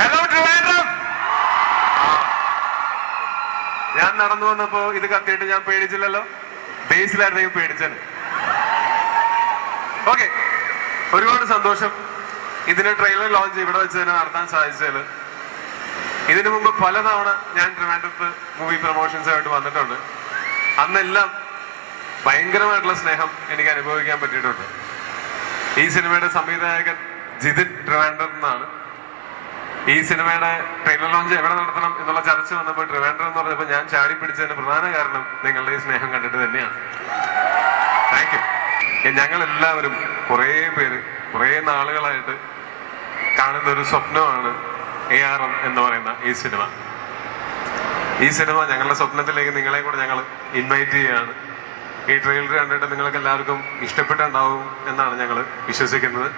Hello Trivandrum. ഞാൻ നടന്നു വന്നപ്പോ ഇത് കത്തിയിട്ട് ഞാൻ പേടിച്ചില്ലല്ലോ. ബേസിലായിരുന്നെങ്കിൽ പേടിച്ചത്. ഓക്കെ, ഒരുപാട് സന്തോഷം ഇതിന് ട്രെയിലർ ലോഞ്ച് ഇവിടെ വെച്ച് തന്നെ നടത്താൻ സാധിച്ചതിൽ. ഇതിനു മുമ്പ് പലതവണ ഞാൻ ട്രിവാൻഡ്രത്ത് മൂവി പ്രൊമോഷൻസായിട്ട് വന്നിട്ടുണ്ട്. അന്നെല്ലാം ഭയങ്കരമായിട്ടുള്ള സ്നേഹം എനിക്ക് അനുഭവിക്കാൻ പറ്റിയിട്ടുണ്ട്. ഈ സിനിമയുടെ സംവിധായകൻ ജിതിൻ ട്രിവാൻഡ്രത്ത് നിന്നാണ്. ഈ സിനിമയുടെ ട്രെയിലർ ലോഞ്ച് എവിടെ നടത്തണം എന്നുള്ള ചർച്ച വന്നപ്പോൾ ട്രിവാൻഡ്രം എന്ന് പറഞ്ഞപ്പോൾ ഞാൻ ചാടി പിടിച്ചതിന് പ്രധാന കാരണം നിങ്ങളുടെ ഈ സ്നേഹം കണ്ടിട്ട് തന്നെയാണ്. Thank you. ഞങ്ങൾ എല്ലാവരും കുറേ പേര് കുറേ നാളുകളായിട്ട് കാണുന്ന ഒരു സ്വപ്നമാണ് ARM എന്ന് പറയുന്ന ഈ സിനിമ. ഈ സിനിമ ഞങ്ങളുടെ സ്വപ്നത്തിലേക്ക് നിങ്ങളെ കൂടെ ഞങ്ങൾ ഇൻവൈറ്റ് ചെയ്യുകയാണ്. ഈ ട്രെയിലർ കണ്ടിട്ട് നിങ്ങൾക്ക് എല്ലാവർക്കും ഇഷ്ടപ്പെട്ടുണ്ടാവും എന്നാണ് ഞങ്ങൾ വിശ്വസിക്കുന്നത്.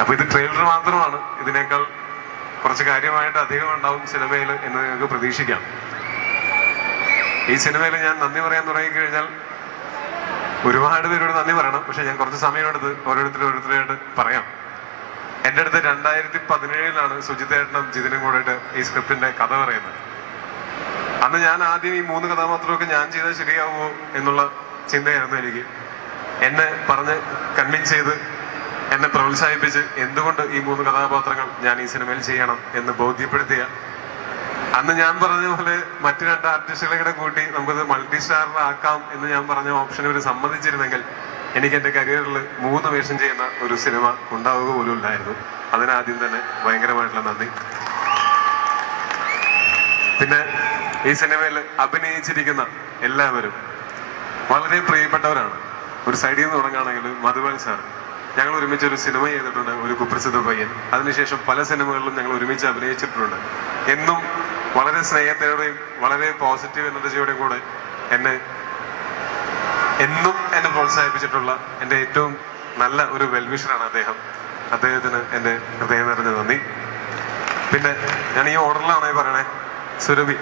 അപ്പൊ ഇത് ട്രെയിലർ മാത്രമാണ്, ഇതിനേക്കാൾ കുറച്ച് കാര്യമായിട്ട് അധികം ഉണ്ടാവും സിനിമയിൽ എന്ന് നിങ്ങൾക്ക് പ്രതീക്ഷിക്കാം. ഈ സിനിമയിൽ ഞാൻ നന്ദി പറയാൻ തുടങ്ങിക്കഴിഞ്ഞാൽ ഒരുപാട് പേരോട് നന്ദി പറയണം. പക്ഷെ ഞാൻ കുറച്ച് സമയം എടുത്ത് ഓരോരുത്തരായിട്ട് പറയാം. എൻ്റെ അടുത്ത് 2017 സുജിത്തേട്ടനും ജിതിനും കൂടെയിട്ട് ഈ സ്ക്രിപ്റ്റിന്റെ കഥ പറയുന്നത്. അന്ന് ഞാൻ ആദ്യം ഈ 3 കഥാപാത്രമൊക്കെ ഞാൻ ചെയ്താൽ ശരിയാവുമോ എന്നുള്ള ചിന്തയായിരുന്നു എനിക്ക്. എന്നെ പറഞ്ഞ് കൺവിൻസ് ചെയ്ത് എന്നെ പ്രോത്സാഹിപ്പിച്ച് എന്തുകൊണ്ട് ഈ 3 കഥാപാത്രങ്ങൾ ഞാൻ ഈ സിനിമയിൽ ചെയ്യണം എന്ന് ബോധ്യപ്പെടുത്തിയ, അന്ന് ഞാൻ പറഞ്ഞ പോലെ മറ്റു 2 ആർട്ടിസ്റ്റുകളെ കൂടെ കൂട്ടി നമുക്കത് മൾട്ടി സ്റ്റാറിൽ ആക്കാം എന്ന് ഞാൻ പറഞ്ഞ ഓപ്ഷൻ ഇവർ സമ്മതിച്ചിരുന്നെങ്കിൽ എനിക്ക് എൻ്റെ കരിയറിൽ 3 വേഷം ചെയ്യുന്ന ഒരു സിനിമ ഉണ്ടാവുക പോലും ഇല്ലായിരുന്നു. അതിനാദ്യം തന്നെ ഭയങ്കരമായിട്ടുള്ള നന്ദി. പിന്നെ ഈ സിനിമയിൽ അഭിനയിച്ചിരിക്കുന്ന എല്ലാവരും വളരെ പ്രിയപ്പെട്ടവരാണ്. ഒരു സൈഡിൽ നിന്ന് തുടങ്ങുകയാണെങ്കിൽ മധുബൻ സാർ, ഞങ്ങൾ ഒരുമിച്ച് ഒരു സിനിമ ചെയ്തിട്ടുണ്ട്, ഒരു കുപ്രസിദ്ധ പയ്യൻ. അതിനുശേഷം പല സിനിമകളിലും ഞങ്ങൾ ഒരുമിച്ച് അഭിനയിച്ചിട്ടുണ്ട്. എന്നും വളരെ സ്നേഹത്തോടെയും വളരെ പോസിറ്റീവ് എനർജിയോടെയും കൂടെ എന്നും എന്നെ പ്രോത്സാഹിപ്പിച്ചിട്ടുള്ള എൻ്റെ ഏറ്റവും നല്ല ഒരു വെൽവിഷറാണ് അദ്ദേഹം. അദ്ദേഹത്തിന് എൻ്റെ ഹൃദയം നിറഞ്ഞ നന്ദി. പിന്നെ ഞാൻ ഈ ഓർഡറിലാണ് പറയണേ. സുരഭി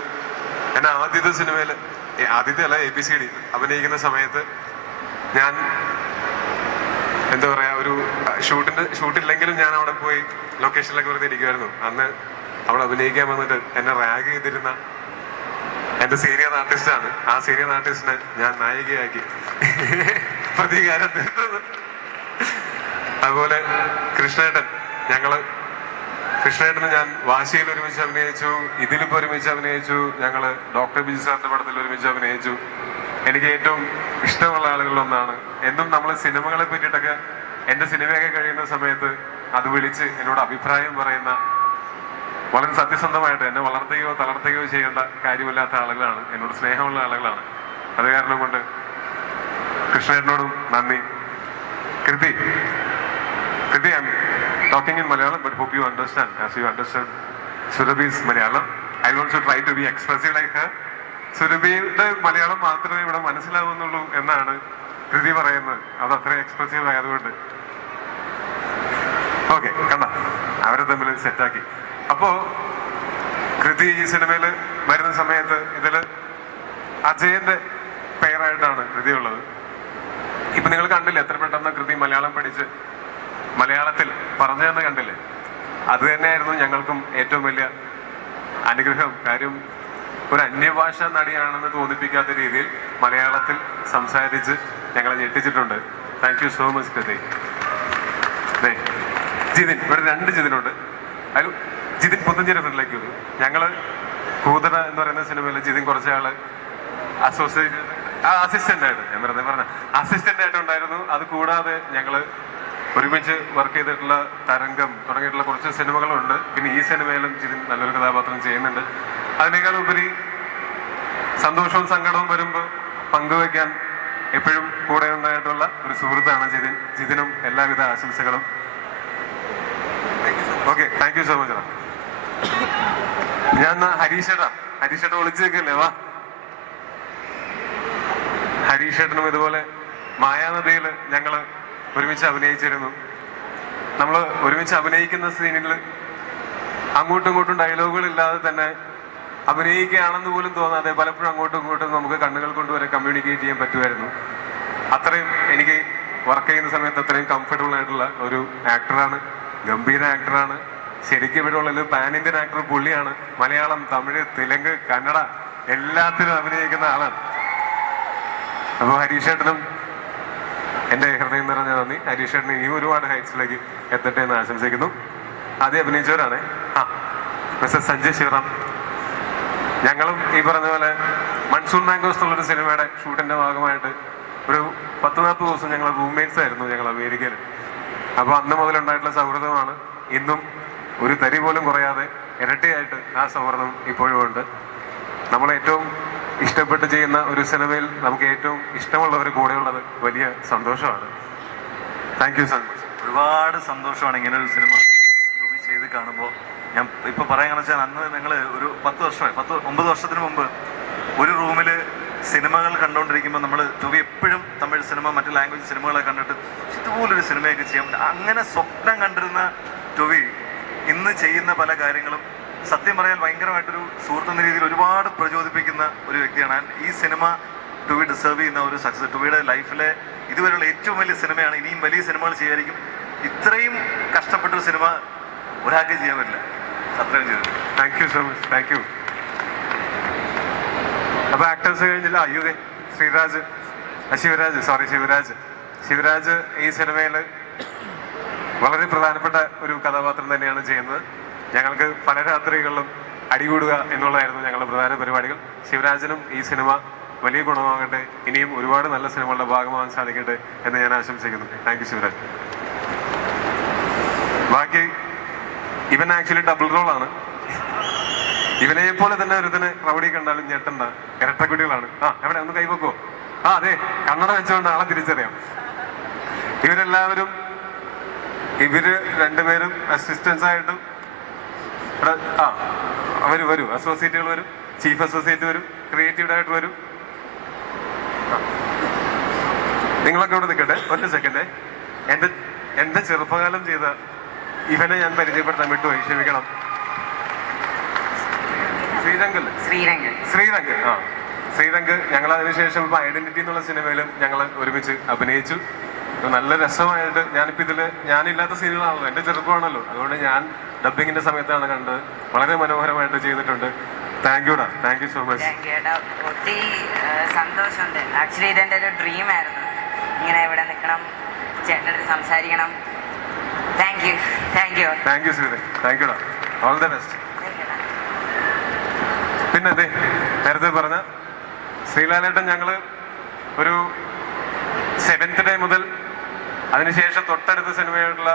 എന്നെ ആദ്യത്തെ സിനിമയിൽ, ആദ്യത്തെ അല്ല ABCD അഭിനയിക്കുന്ന സമയത്ത് ഞാൻ എന്താ പറയാ, ഒരു ഷൂട്ടില്ലെങ്കിലും ഞാൻ അവിടെ പോയി ലൊക്കേഷനിലൊക്കെ വെറുതെ ഇരിക്കുമായിരുന്നു. അന്ന് അവിടെ അഭിനയിക്കാൻ വന്നിട്ട് എന്നെ റാഗ് ചെയ്തിരുന്ന എന്റെ സീനിയർ ആർട്ടിസ്റ്റാണ്. ആ സീനിയർ ആർട്ടിസ്റ്റിനെ ഞാൻ നായികയാക്കി പ്രതികാരം തീർത്തത്. അതുപോലെ കൃഷ്ണേട്ടന് ഞാൻ വാശിയിൽ ഒരുമിച്ച് അഭിനയിച്ചു, ഇതിലിപ്പോ ഒരുമിച്ച് അഭിനയിച്ചു, ഞങ്ങള് ഡോക്ടർ ബിജു സാറിന്റെ പടത്തിൽ ഒരുമിച്ച് അഭിനയിച്ചു. എനിക്ക് ഏറ്റവും ഇഷ്ടമുള്ള ആളുകളിലൊന്നാണ്. എന്നും നമ്മൾ സിനിമകളെ പറ്റിയിട്ടൊക്കെ എന്റെ സിനിമയൊക്കെ കഴിയുന്ന സമയത്ത് അത് വിളിച്ച് എന്നോട് അഭിപ്രായം പറയുന്ന, വളരെ സത്യസന്ധമായിട്ട് എന്നെ വളർത്തുകയോ തളർത്തുകയോ ചെയ്യേണ്ട കാര്യമില്ലാത്ത ആളുകളാണ്, എന്നോട് സ്നേഹമുള്ള ആളുകളാണ്. അത് കാരണം കൊണ്ട് കൃഷ്ണേട്ടനോടും നന്ദി. Kriti, I am talking in Malayalam, but hope you understand as you understand Surabhi's Malayalam. I also try to be expressive like her. സുരഭിയുടെ മലയാളം മാത്രമേ ഇവിടെ മനസ്സിലാവുന്നുള്ളൂ എന്നാണ് കൃതി പറയുന്നത്. അത് അത്രയും എക്സ്പ്രസീവ് ആയതുകൊണ്ട് ഓക്കെ, കണ്ട അവരെ തമ്മിൽ സെറ്റാക്കി. അപ്പോ കൃതി ഈ സിനിമയിൽ വരുന്ന സമയത്ത് ഇതില് അജയന്റെ പേരായിട്ടാണ് കൃതി ഉള്ളത്. ഇപ്പൊ നിങ്ങൾ കണ്ടില്ലേ എത്ര പെട്ടെന്ന് കൃതി മലയാളം പഠിച്ച് മലയാളത്തിൽ പറഞ്ഞതെന്ന് കണ്ടില്ലേ? അത് തന്നെയായിരുന്നു ഞങ്ങൾക്കും ഏറ്റവും വലിയ അനുഗ്രഹം. കാര്യം ഒരു അന്യഭാഷ നടിയാണെന്ന് തോന്നിപ്പിക്കാത്ത രീതിയിൽ മലയാളത്തിൽ സംസാരിച്ച് ഞങ്ങളെ ഞെട്ടിച്ചിട്ടുണ്ട്. താങ്ക് യു സോ മച്ച് കൃതി. ജിതിൻ, ഇവിടെ 2 ജിതിനുണ്ട്. അതിൽ ജിതിൻ പുത്തഞ്ചേരി ഫ്രണ്ടിലേക്ക് വരും. ഞങ്ങള് കൂതറ എന്ന് പറയുന്ന സിനിമയിൽ ജിതിൻ കുറച്ചാള് അസിസ്റ്റന്റ് ആയിട്ട്, ഞാൻ വെറുതെ പറഞ്ഞ അസിസ്റ്റന്റ് ആയിട്ട് ഉണ്ടായിരുന്നു. അത് കൂടാതെ ഞങ്ങള് ഒരുമിച്ച് വർക്ക് ചെയ്തിട്ടുള്ള തരംഗം തുടങ്ങിയിട്ടുള്ള കുറച്ച് സിനിമകളുണ്ട്. പിന്നെ ഈ സിനിമയിലും ജിതിൻ നല്ലൊരു കഥാപാത്രം ചെയ്യുന്നുണ്ട്. അതിനേക്കാൾ ഉപരി സന്തോഷവും സങ്കടവും വരുമ്പോൾ പങ്കുവയ്ക്കാൻ എപ്പോഴും കൂടെ ഉണ്ടായിട്ടുള്ള ഒരു സുഹൃത്താണ് ജിതിൻ. ജിതിനും എല്ലാവിധ ആശംസകളും. Okay, thank you so much. ഞാൻ ഹരീഷേട്ട വിളിച്ചു വെക്കല്ലേ, വാ. ഹരീഷേട്ടനും ഇതുപോലെ മായാനദിയിൽ ഞങ്ങള് ഒരുമിച്ച് അഭിനയിച്ചിരുന്നു. നമ്മൾ ഒരുമിച്ച് അഭിനയിക്കുന്ന സീനിൽ അങ്ങോട്ടും ഇങ്ങോട്ടും ഡയലോഗുകൾ ഇല്ലാതെ തന്നെ അഭിനയിക്കുകയാണെന്ന് പോലും തോന്നാതെ പലപ്പോഴും അങ്ങോട്ടും ഇങ്ങോട്ടും നമുക്ക് കണ്ണുകൾ കൊണ്ടുവരെ കമ്മ്യൂണിക്കേറ്റ് ചെയ്യാൻ പറ്റുമായിരുന്നു. അത്രയും എനിക്ക് വർക്ക് ചെയ്യുന്ന സമയത്ത് അത്രയും കംഫർട്ടബിൾ ആയിട്ടുള്ള ഒരു ആക്ടറാണ്. ഗംഭീര ആക്ടറാണ്, ശരിക്കും ഇവിടെ ഉള്ളത് പാൻ ഇന്ത്യൻ ആക്ടർ പുള്ളിയാണ്. മലയാളം, തമിഴ്, തെലുങ്ക്, കന്നഡ എല്ലാത്തിലും അഭിനയിക്കുന്ന ആളാണ്. അപ്പോൾ ഹരീഷേട്ടനും എൻ്റെ ഹൃദയം നിറഞ്ഞ നന്ദി. ഹരീഷേട്ടന് ഇനിയും ഒരുപാട് ഹൈറ്റ്സിലേക്ക് എത്തട്ടെ എന്ന് ആശംസിക്കുന്നു. ആദ്യം അഭിനയിച്ചവരാണ് മിസ്റ്റർ സഞ്ജയ് ശിവറാം. ഞങ്ങളും ഈ പറഞ്ഞ പോലെ മൺസൂൺ മാംഗോസ് എന്നുള്ളൊരു സിനിമയുടെ ഷൂട്ടിന്റെ ഭാഗമായിട്ട് ഒരു 10-40 ദിവസം ഞങ്ങൾ റൂംമേറ്റ്സ് ആയിരുന്നു ഞങ്ങൾ അമേരിക്കയിൽ. അപ്പോൾ അന്ന് മുതലുണ്ടായിട്ടുള്ള സൗഹൃദമാണ് ഇന്നും ഒരു തരി പോലും കുറയാതെ ഇരട്ടിയായിട്ട് ആ സൗഹൃദം ഇപ്പോഴും ഉണ്ട്. നമ്മൾ ഏറ്റവും ഇഷ്ടപ്പെട്ട് ചെയ്യുന്ന ഒരു സിനിമയിൽ നമുക്ക് ഏറ്റവും ഇഷ്ടമുള്ളവർ കൂടെയുള്ളത് വലിയ സന്തോഷമാണ്. Thank you so much. ഒരുപാട് സന്തോഷമാണ് ഇങ്ങനെ ഒരു സിനിമ ജോബി ചെയ്ത് കാണുമ്പോൾ. ഞാൻ ഇപ്പോൾ പറയാന്ന് വെച്ചാൽ അന്ന് നിങ്ങൾ ഒരു 9 വർഷത്തിന് മുമ്പ് ഒരു റൂമിൽ സിനിമകൾ കണ്ടുകൊണ്ടിരിക്കുമ്പോൾ നമ്മൾ ജോബി എപ്പോഴും തമിഴ് സിനിമ, മറ്റ് ലാംഗ്വേജ് സിനിമകളൊക്കെ കണ്ടിട്ട് ഇതുപോലൊരു സിനിമയൊക്കെ ചെയ്യാൻ പറ്റും അങ്ങനെ സ്വപ്നം കണ്ടിരുന്ന ജോബി ഇന്ന് ചെയ്യുന്ന പല കാര്യങ്ങളും സത്യം പറയാൻ ഭയങ്കരമായിട്ടൊരു സുഹൃത്തെന്ന രീതിയിൽ ഒരുപാട് പ്രചോദിപ്പിക്കുന്ന ഒരു വ്യക്തിയാണ്. ഈ സിനിമ ടു ബി ഡിസേർവ് ചെയ്യുന്ന ഒരു സക്സസ്. ടുബിയുടെ ലൈഫിലെ ഇതുവരെയുള്ള ഏറ്റവും വലിയ സിനിമയാണ്. ഇനിയും വലിയ സിനിമകൾ ചെയ്യായിരിക്കും. ഇത്രയും കഷ്ടപ്പെട്ടൊരു സിനിമ ഒരാൾക്ക് ചെയ്യാൻ പറ്റില്ല. അത്രയും ചെയ്തു. Thank you so much. Thank you. അപ്പൊ ആക്ടേഴ്സ് കഴിഞ്ഞില്ല. അയ്യൂതെ ശിവരാജ് ഈ സിനിമയിൽ വളരെ പ്രധാനപ്പെട്ട ഒരു കഥാപാത്രം തന്നെയാണ് ചെയ്യുന്നത്. ഞങ്ങൾക്ക് പല രാത്രികളിലും അടികൂടുക എന്നുള്ളതായിരുന്നു ഞങ്ങളുടെ പ്രധാന പരിപാടികൾ. ശിവരാജനും ഈ സിനിമ വലിയ ഗുണമാകട്ടെ, ഇനിയും ഒരുപാട് നല്ല സിനിമകളുടെ ഭാഗമാകാൻ സാധിക്കട്ടെ എന്ന് ഞാൻ ആശംസിക്കുന്നു. Thank you Shivaraj. ബാക്കി ഇവൻ ആക്ച്വലി ഡബിൾ റോളാണ്. ഇവനെ പോലെ തന്നെ ഒരുത്തനെ ക്രൗഡി കണ്ടാലും ഞെട്ടണ്ട, ഇരട്ടക്കുട്ടികളാണ്. എവിടെ ഒന്ന് കൈവെക്കോ? അതെ, കണ്ണട വെച്ചുകൊണ്ട് ആളെ തിരിച്ചറിയാം. ഇവര് രണ്ടുപേരും അസിസ്റ്റൻസ് ആയിട്ടും വരും, അസോസിയേറ്റുകൾ വരും, ചീഫ് അസോസിയേറ്റ് വരും, ക്രിയേറ്റീവ് ഡയറക്ടർ വരും. നിങ്ങളൊക്കെ ഇവിടെ നിൽക്കട്ടെ ഒറ്റ സെക്കൻഡ്. എന്റെ ചെറുപ്പകാലം ചെയ്ത ഇവനെ ഞാൻ പരിചയപ്പെടുത്താൻ വിട്ടുപോയി, ക്ഷമിക്കണം. ശ്രീരംഗ് ഞങ്ങൾ അതിനുശേഷം ഇപ്പൊ ഐഡന്റിറ്റി എന്നുള്ള സിനിമയിലും ഞങ്ങൾ ഒരുമിച്ച് അഭിനയിച്ചു. നല്ല രസമായിട്ട് ഞാനില്ലാത്ത സീനുകളാണല്ലോ, എന്റെ ചെറുപ്പമാണല്ലോ, അതുകൊണ്ട് ഞാൻ ഡബിങ്ങിന്റെ സമയത്താണ് കണ്ടത്. വളരെ മനോഹരമായിട്ട് ചെയ്തിട്ടുണ്ട്. താങ്ക് യുടാ. Thank you so much. ഒത്തിരി സന്തോഷമുണ്ട്. ആക്ച്വലി ഇതെന്റെ ഒരു ഡ്രീം ആയിരുന്നു, ഇങ്ങനെ ഇവിടെ നിൽക്കണം, ചേട്ടനടുത്ത് സംസാരിക്കണം. Thank you Sreerang. താങ്ക് യുടാ. All the best. പിന്നെ അതെ, നേരത്തെ പറഞ്ഞ ശ്രീലാലേട്ടൻ ഞങ്ങള് ഒരു 7th ഡേ മുതൽ, അതിനുശേഷം തൊട്ടടുത്ത സിനിമയായിട്ടുള്ള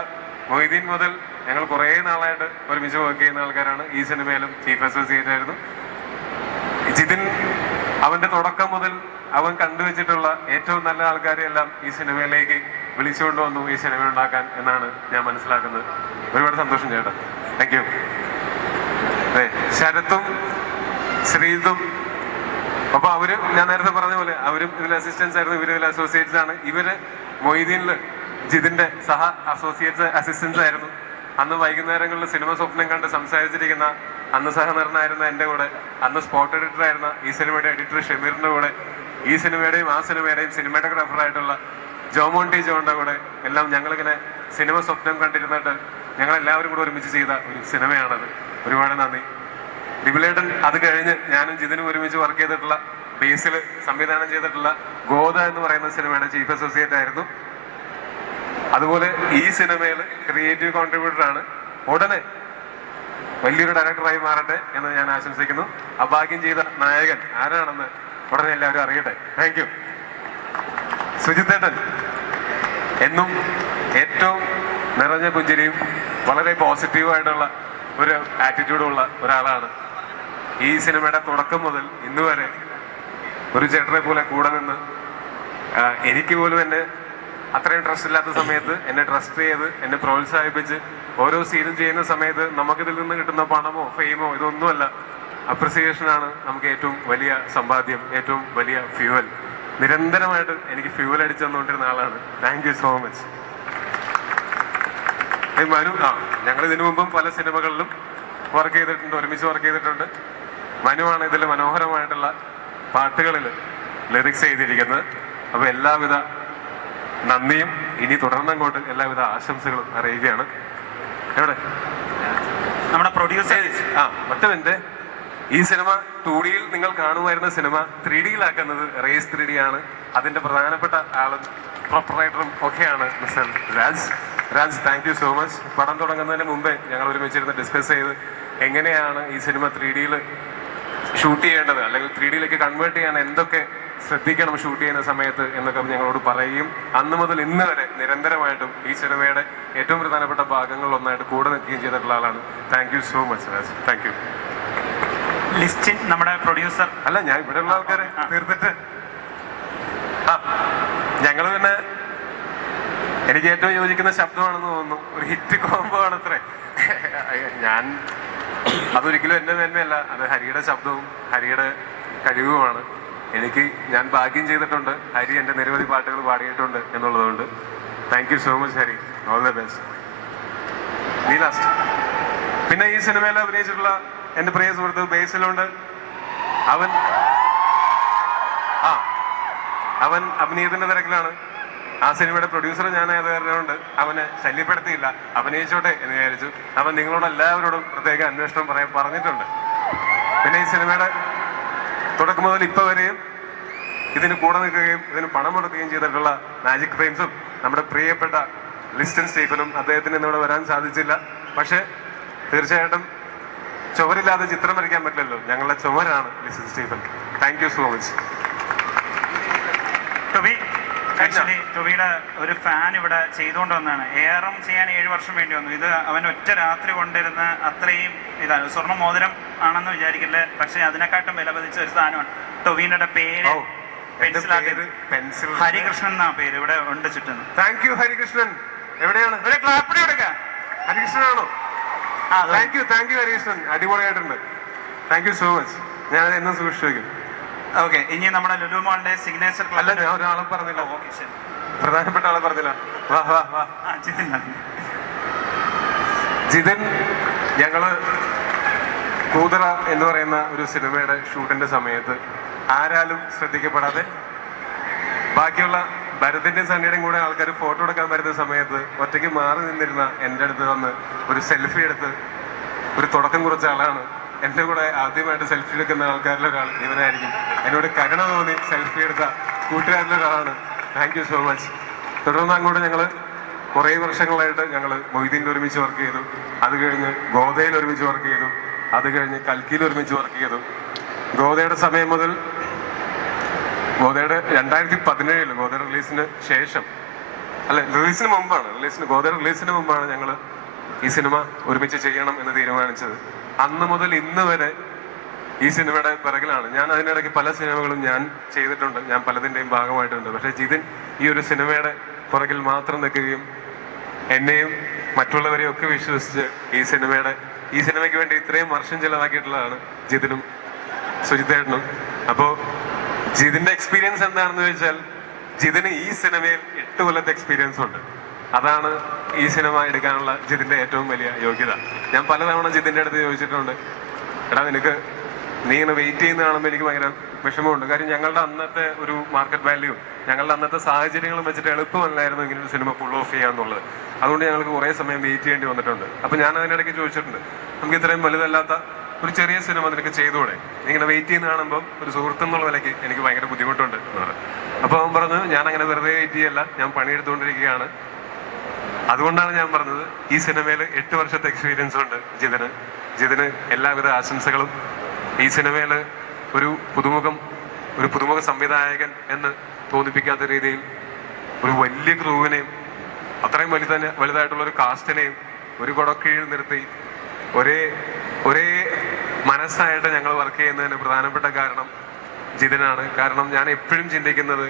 മൊയ്തീൻ മുതൽ ഞങ്ങൾ കുറേ നാളായിട്ട് ഒരുമിച്ച് വർക്ക് ചെയ്യുന്ന ആൾക്കാരാണ്. ഈ സിനിമയിലും ചീഫ് അസോസിയേറ്റ് ആയിരുന്നു. ജിതിൻ അവന്റെ തുടക്കം മുതൽ അവൻ കണ്ടുവച്ചിട്ടുള്ള ഏറ്റവും നല്ല ആൾക്കാരെ എല്ലാം ഈ സിനിമയിലേക്ക് വിളിച്ചുകൊണ്ടുവന്നു ഈ സിനിമ ഉണ്ടാക്കാൻ എന്നാണ് ഞാൻ മനസ്സിലാക്കുന്നത്. ഒരുപാട് സന്തോഷം ചേട്ടാ. Thank you. അതെ, ശരത്തും ശ്രീതും അപ്പൊ ഞാൻ നേരത്തെ പറഞ്ഞ പോലെ അവരും ഇതിൽ അസിസ്റ്റൻസ് ആയിരുന്നു, ഇവര് ഇതിൽ അസോസിയേറ്റ്സ് ആണ്. ഇവര് മൊയ്തീനില് ജിതിന്റെ സഹ അസിസ്റ്റൻസ് ആയിരുന്നു. അന്ന് വൈകുന്നേരങ്ങളിൽ സിനിമ സ്വപ്നം കണ്ട് സംസാരിച്ചിരിക്കുന്ന, അന്ന് സഹനടനായിരുന്ന എൻ്റെ കൂടെ, അന്ന് സ്പോട്ട് എഡിറ്റർ ആയിരുന്ന ഈ സിനിമയുടെ എഡിറ്റർ ഷമീറിന്റെ കൂടെ, ഈ സിനിമയുടെയും ആ സിനിമയുടെയും സിനിമാറ്റോഗ്രാഫറായിട്ടുള്ള ജോമോന്റെ കൂടെ എല്ലാം ഞങ്ങളിങ്ങനെ സിനിമ സ്വപ്നം കണ്ടിരുന്നിട്ട് ഞങ്ങളെല്ലാവരും കൂടെ ഒരുമിച്ച് ചെയ്ത ഒരു സിനിമയാണത്. ഒരുപാട് നന്ദി. ദിബിലേട്ടൻ അത് കഴിഞ്ഞ് ഞാനും ജിതിനും ഒരുമിച്ച് വർക്ക് ചെയ്തിട്ടുള്ള, ബേസിൽ സംവിധാനം ചെയ്തിട്ടുള്ള ഗോദ എന്ന് പറയുന്ന സിനിമയുടെ ചീഫ് അസോസിയേറ്റ് ആയിരുന്നു. അതുപോലെ ഈ സിനിമയിൽ ക്രിയേറ്റീവ് കോൺട്രിബ്യൂട്ടർ ആണ്. ഉടനെ വലിയൊരു ഡയറക്ടറായി മാറട്ടെ എന്ന് ഞാൻ ആശംസിക്കുന്നു. അഭാഗ്യം ചെയ്ത നായകൻ ആരാണെന്ന് ഉടനെ എല്ലാവരും അറിയട്ടെ. Thank you. സുജിത്തേട്ടൻ എന്നും ഏറ്റവും നിറഞ്ഞ പുഞ്ചിരിയും വളരെ പോസിറ്റീവായിട്ടുള്ള ഒരു ആറ്റിറ്റ്യൂഡുള്ള ഒരാളാണ്. ഈ സിനിമയുടെ തുടക്കം മുതൽ ഇന്ന് വരെ ഒരു ചേട്ടനെ പോലെ കൂടെ നിന്ന് എനിക്ക് പോലും എന്നെ അത്രയും ട്രസ്റ്റ് ഇല്ലാത്ത സമയത്ത് എന്നെ ട്രസ്റ്റ് ചെയ്ത് എന്നെ പ്രോത്സാഹിപ്പിച്ച് ഓരോ സീനും ചെയ്യുന്ന സമയത്ത് നമുക്കിതിൽ നിന്ന് കിട്ടുന്ന പണമോ ഫെയിമോ ഇതൊന്നുമല്ല, അപ്രിസിയേഷനാണ് നമുക്ക് ഏറ്റവും വലിയ സമ്പാദ്യം, ഏറ്റവും വലിയ ഫ്യൂവൽ. നിരന്തരമായിട്ട് എനിക്ക് ഫ്യൂവൽ അടിച്ചു തന്നുകൊണ്ടിരുന്ന ആളാണ്. Thank you so much. Manu, ഞങ്ങൾ ഇതിനു മുമ്പും പല സിനിമകളിലും വർക്ക് ചെയ്തിട്ടുണ്ട്, ഒരുമിച്ച് വർക്ക് ചെയ്തിട്ടുണ്ട്. മനുവാണ് ഇതിൽ മനോഹരമായിട്ടുള്ള പാട്ടുകളിൽ ലിറിക്സ് ചെയ്തിരിക്കുന്നത്. അപ്പൊ എല്ലാവിധ നന്ദിയും ഇനി തുടർന്നങ്ങോട്ട് എല്ലാവിധ ആശംസകളും അറിയിക്കുകയാണ്. എവിടെ നമ്മുടെ പ്രൊഡ്യൂസർ ഒറ്റ മിനിറ്റ്. ഈ സിനിമ 2Dയിൽ നിങ്ങൾ കാണുമായിരുന്ന സിനിമ 3Dയിലാക്കുന്നത് റേസ് 3D ആണ്. അതിന്റെ പ്രധാനപ്പെട്ട ആളും പ്രൊപ്പറേറ്ററും ഒക്കെയാണ് mister Raj. Raj, thank you so much. പടം തുടങ്ങുന്നതിന് മുമ്പേ ഞങ്ങൾ ഒരുമിച്ചിരുന്ന് ഡിസ്കസ് ചെയ്ത് എങ്ങനെയാണ് ഈ സിനിമ 3Dയിൽ ഷൂട്ട് ചെയ്യേണ്ടത്, അല്ലെങ്കിൽ 3Dയിലേക്ക് കൺവേർട്ട് ചെയ്യാൻ എന്തൊക്കെ ശ്രദ്ധിക്കണം ഷൂട്ട് ചെയ്യുന്ന സമയത്ത് എന്നൊക്കെ ഞങ്ങളോട് പറയുകയും അന്ന് മുതൽ ഇന്ന് വരെ നിരന്തരമായിട്ടും ഈ സിനിമയുടെ ഏറ്റവും പ്രധാനപ്പെട്ട ഭാഗങ്ങളിലൊന്നായിട്ട് കൂടെ നിൽക്കുകയും ചെയ്തിട്ടുള്ള ആളാണ്. Thank you so much Raj, thank you. Listin നമ്മുടെ പ്രൊഡ്യൂസർ. അല്ല, ഞാൻ ഇവിടെയുള്ള ആൾക്കാരെ തീർത്തിട്ട് ഞങ്ങൾ പിന്നെ എനിക്ക് ഏറ്റവും യോജിക്കുന്ന ശബ്ദമാണെന്ന് തോന്നുന്നു. ഒരു ഹിറ്റ് കോംബോ ആണ് അത്രേ. ഞാൻ അതൊരിക്കലും എൻ്റെ മേന്മയല്ല, അത് ഹരിയുടെ ശബ്ദവും ഹരിയുടെ കഴിവുമാണ്. ഞാൻ ഭാഗ്യം ചെയ്തിട്ടുണ്ട്, ഹരി എൻ്റെ നിരവധി പാട്ടുകൾ പാടിയിട്ടുണ്ട് എന്നുള്ളതുകൊണ്ട് thank you so much Hari, all the best. നീ ലാസ്റ്റ്. പിന്നെ ഈ സിനിമയിൽ അഭിനയിച്ചിട്ടുള്ള എൻ്റെ പ്രിയ സുഹൃത്ത് ബേസിലുണ്ട്. അവൻ അഭിനയത്തിന്റെ തിരക്കിലാണ്. ആ സിനിമയുടെ പ്രൊഡ്യൂസർ ഞാനായത് കാരണമുണ്ട് അവനെ ശല്യപ്പെടുത്തിയില്ല, അഭിനയിച്ചോട്ടെ എന്ന് വിചാരിച്ചു. അവൻ നിങ്ങളോട് എല്ലാവരോടും പ്രത്യേക അന്വേഷണം പറഞ്ഞിട്ടുണ്ട്. പിന്നെ ഈ സിനിമയുടെ തുടക്കം മുതൽ ഇപ്പൊ വരെയും ഇതിന് കൂടെ നിൽക്കുകയും ഇതിന് പണം മുടക്കുകയും ചെയ്തിട്ടുള്ള മാജിക് ഫ്രെയിംസും നമ്മുടെ പ്രിയപ്പെട്ട ലിസ്റ്റൻ സ്റ്റീഫനും, അദ്ദേഹത്തിന് ഇന്നിവിടെ വരാൻ സാധിച്ചില്ല. പക്ഷെ തീർച്ചയായിട്ടും ചുവരില്ലാതെ ചിത്രം വരയ്ക്കാൻ പറ്റില്ലല്ലോ, ഞങ്ങളുടെ ചുമരാണ് Listin Stephen. Thank you so much. Actually ടൊവിയുടെ ഒരു ഫാൻ ഇവിടെ ചെയ്തുകൊണ്ട് വന്നതാണ്. ARM ചെയ്യാൻ 7 വർഷം വേണ്ടി വന്നു. ഇത് അവൻ ഒറ്റ രാത്രി കൊണ്ടിരുന്ന അത്രയും ഇതാണ്. സ്വർണ്ണ മോതിരം ആണെന്ന് വിചാരിക്കില്ലേ, പക്ഷെ അതിനെക്കാട്ടും വില പതിച്ച ഒരു സാധനമാണ്. ടൊവിയുടെ പേര് ഹരികൃഷ്ണൻ എന്നാ പേര്, ഇവിടെ ഉണ്ട് ചുറ്റുന്നു. Thank you Harikrishnan. എവിടെയാണ് ക്ലാപ്പടി കൊടുക്കാം? ഹരികൃഷ്ണനാണോ? താങ്ക് യു ഹരികൃഷ്ണൻ, അടിപൊളിയായിട്ടുണ്ട്. Thank you so much. ഞാൻ എന്നും സൂക്ഷിച്ചു വയ്ക്കും. ഓക്കെ, ഇനി നമ്മുടെ ലുലു മോളിന്റെ സിഗ്നേച്ചർ. അല്ല, ഞാൻ ഒരാളെ പറഞ്ഞില്ല. ഓക്കെ, ശരി. പ്രധാനപ്പെട്ട ആളെ പറഞ്ഞില്ല. ജിതിൻ, ഞങ്ങള് കൂതറ എന്ന് പറയുന്ന ഒരു സിനിമയുടെ ഷൂട്ടിന്റെ സമയത്ത് ആരാലും ശ്രദ്ധിക്കപ്പെടാതെ ബാക്കിയുള്ള ഭരതിന്റെ സണ്ണിയുടെയും കൂടെ ആൾക്കാർ ഫോട്ടോ എടുക്കാൻ വരുന്ന സമയത്ത് ഒറ്റയ്ക്ക് മാറി നിന്നിരുന്ന എൻ്റെ അടുത്ത് വന്ന് ഒരു സെൽഫി എടുത്ത് ഒരു തുടക്കം കുറിച്ച ആളാണ്. എൻ്റെ കൂടെ ആദ്യമായിട്ട് സെൽഫി എടുക്കുന്ന ആൾക്കാരിൽ ഒരാൾ ഇവനായിരിക്കും. എന്നോട് കരുണ തോന്നി സെൽഫി എടുത്ത കൂട്ടുകാരിലൊരാളാണ്. Thank you so much. തുടർന്ന് അങ്ങോട്ട് ഞങ്ങൾ കുറേ വർഷങ്ങളായിട്ട് ഞങ്ങൾ മൊയ്തീനിൽ ഒരുമിച്ച് വർക്ക് ചെയ്തു. അത് കഴിഞ്ഞ് ഗോദയിൽ ഒരുമിച്ച് വർക്ക് ചെയ്തു. അത് കഴിഞ്ഞ് കൽക്കിയിൽ ഒരുമിച്ച് വർക്ക് ചെയ്തു. ഗോദയുടെ സമയം മുതൽ ഗോദയുടെ 2017 ഗോദ റിലീസിന് ശേഷം, അല്ല റിലീസിന് മുമ്പാണ്, ഗോദ റിലീസിന് മുമ്പാണ് ഞങ്ങൾ ഈ സിനിമ ഒരുമിച്ച് ചെയ്യണം എന്ന് തീരുമാനിച്ചത്. അന്ന് മുതൽ ഇന്ന് വരെ ഈ സിനിമയുടെ പിറകിലാണ്. ഞാൻ അതിനിടയ്ക്ക് പല സിനിമകളും ഞാൻ ചെയ്തിട്ടുണ്ട്, ഞാൻ പലതിൻ്റെയും ഭാഗമായിട്ടുണ്ട്. പക്ഷേ ജിതിൻ ഈ ഒരു സിനിമയുടെ പുറകിൽ മാത്രം നിൽക്കുകയും എന്നെയും മറ്റുള്ളവരെയും ഒക്കെ വിശ്വസിച്ച് ഈ സിനിമയ്ക്ക് വേണ്ടി ഇത്രയും വർഷം ചിലവാക്കിയിട്ടുള്ളതാണ് ജിതിനും സുജിത്തേട്ടനും. അപ്പോൾ ജിതിന്റെ എക്സ്പീരിയൻസ് എന്താണെന്ന് ചോദിച്ചാൽ, ജിതിന് ഈ സിനിമയിൽ 8 കൊല്ലത്തെ എക്സ്പീരിയൻസ് ഉണ്ട്. അതാണ് ഈ സിനിമ എടുക്കാനുള്ള ജിതിന്റെ ഏറ്റവും വലിയ യോഗ്യത. ഞാൻ പലതവണ ജിതിന്റെ അടുത്ത് ചോദിച്ചിട്ടുണ്ട്, എടാ നീ ഇങ്ങനെ വെയിറ്റ് ചെയ്യുന്ന കാണുമ്പോൾ എനിക്ക് ഭയങ്കര വിഷമമുണ്ട്. കാര്യം ഞങ്ങളുടെ അന്നത്തെ ഒരു മാർക്കറ്റ് വാല്യൂ, ഞങ്ങളുടെ അന്നത്തെ സാഹചര്യങ്ങളും വെച്ചിട്ട് എളുപ്പമല്ലായിരുന്നു ഇങ്ങനെ ഒരു സിനിമ പുൾ ഓഫ് ചെയ്യാന്നുള്ളത്. അതുകൊണ്ട് ഞങ്ങൾക്ക് കുറേ സമയം വെയിറ്റ് ചെയ്യേണ്ടി വന്നിട്ടുണ്ട്. അപ്പം ഞാൻ അതിനിടയ്ക്ക് ചോദിച്ചിട്ടുണ്ട്, നമുക്ക് ഇത്രയും വലുതല്ലാത്ത ഒരു ചെറിയ സിനിമ നിനക്ക് ചെയ്തുകൂടെ? ഇങ്ങനെ വെയിറ്റ് ചെയ്യുന്ന കാണുമ്പോൾ ഒരു സുഹൃത്ത് എന്നുള്ള നിലയ്ക്ക് എനിക്ക് ഭയങ്കര ബുദ്ധിമുട്ടുണ്ട് എന്ന് പറഞ്ഞു. അപ്പോൾ അവൻ പറഞ്ഞു, ഞാൻ അങ്ങനെ വെറുതെ വെയിറ്റ് ചെയ്യല്ല, ഞാൻ പണിയെടുത്തുകൊണ്ടിരിക്കുകയാണ്. അതുകൊണ്ടാണ് ഞാൻ പറഞ്ഞത്, ഈ സിനിമയിൽ 8 വർഷത്തെ എക്സ്പീരിയൻസ് ഉണ്ട് ജിതിന് എല്ലാവിധ ആശംസകളും. ഈ സിനിമയിൽ ഒരു പുതുമുഖ സംവിധായകൻ എന്ന് തോന്നിപ്പിക്കാത്ത രീതിയിൽ ഒരു വലിയ ക്രൂവിനെയും അത്രയും വലുതായിട്ടുള്ള ഒരു കാസ്റ്റിനെയും ഒരു കൊടക്കീഴിൽ നിർത്തി ഒരേ മനസ്സായിട്ട് ഞങ്ങൾ വർക്ക് ചെയ്യുന്നതിന് പ്രധാനപ്പെട്ട കാരണം ജിതിനാണ്. കാരണം ഞാൻ എപ്പോഴും ചിന്തിക്കുന്നത്,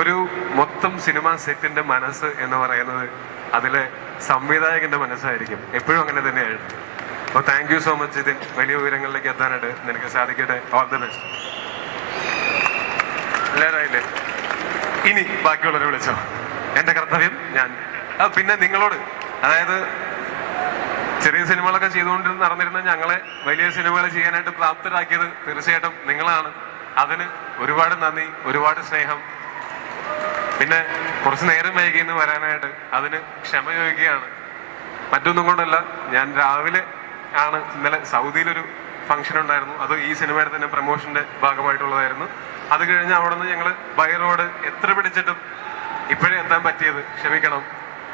ഒരു മൊത്തം സിനിമ സെറ്റിന്റെ മനസ്സ് എന്ന് പറയുന്നത് അതിലെ സംവിധായകന്റെ മനസ്സായിരിക്കും. എപ്പോഴും അങ്ങനെ തന്നെയായിരുന്നു. അപ്പോൾ thank you so much Jithin. വലിയ ഉയരങ്ങളിലേക്ക് എത്താനായിട്ട് നിനക്ക് സാധിക്കട്ടെ. All the best. എല്ലാവരായില്ലേ? ഇനി ബാക്കിയുള്ളവരെ വിളിച്ചോ. എൻ്റെ കർത്തവ്യം പിന്നെ നിങ്ങളോട്, അതായത് ചെറിയ സിനിമകളൊക്കെ ചെയ്തുകൊണ്ട് നടന്നിരുന്ന ഞങ്ങളെ വലിയ സിനിമകൾ ചെയ്യാനായിട്ട് പ്രാപ്തരാക്കിയത് തീർച്ചയായിട്ടും നിങ്ങളാണ്. അതിന് ഒരുപാട് നന്ദി, ഒരുപാട് സ്നേഹം. പിന്നെ കുറച്ച് നേരം വൈകിന്ന് വരാനായിട്ട് അതിന് ക്ഷമ ചോദിക്കുകയാണ്. മറ്റൊന്നും കൊണ്ടല്ല, ഞാൻ രാവിലെ ആണ് ഇന്നലെ സൗദിയിലൊരു ഫംഗ്ഷൻ ഉണ്ടായിരുന്നു. അത് ഈ സിനിമയുടെ തന്നെ പ്രൊമോഷന്റെ ഭാഗമായിട്ടുള്ളതായിരുന്നു. അത് കഴിഞ്ഞ് അവിടെ നിന്ന് ഞങ്ങൾ ബൈ റോഡ് എത്ര പിടിച്ചിട്ടും ഇപ്പോഴേ എത്താൻ പറ്റിയത് ക്ഷമിക്കണം.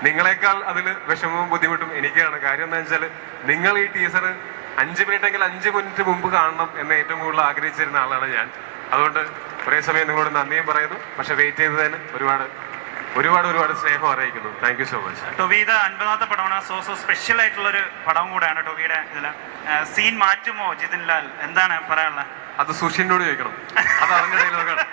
നിങ്ങളെക്കാൾ അതിൽ വിഷമവും ബുദ്ധിമുട്ടും എനിക്കാണ്. കാര്യം എന്താ വെച്ചാൽ നിങ്ങൾ ഈ ടീസർ 5 മിനിറ്റെങ്കിൽ 5 മിനിറ്റ് മുമ്പ് കാണണം എന്ന് ഏറ്റവും കൂടുതൽ ആഗ്രഹിച്ചിരുന്ന ആളാണ് ഞാൻ. അതുകൊണ്ട് ഒരേ സമയം നിങ്ങളോട് നന്ദിയും പറയുന്നു. പക്ഷെ വെയിറ്റ് ചെയ്തതിന് ഒരുപാട് സ്നേഹം അറിയിക്കുന്നു. Thank you so much. Tovi ഇത് 50ാമത്തെ പടമാണ്. സോ സ്പെഷ്യൽ ആയിട്ടുള്ളൊരു പടവും കൂടെയാണ് ടൊവിയുടെ ഇതിൽ. സീൻ മാറ്റുമോ ജിതിൻ ലാൽ? എന്താണ് പറയാനുള്ളത്? അത് സുഷിനോട് ചോദിക്കണം. അത് അവന്റെ ഡയലോഗാണ്.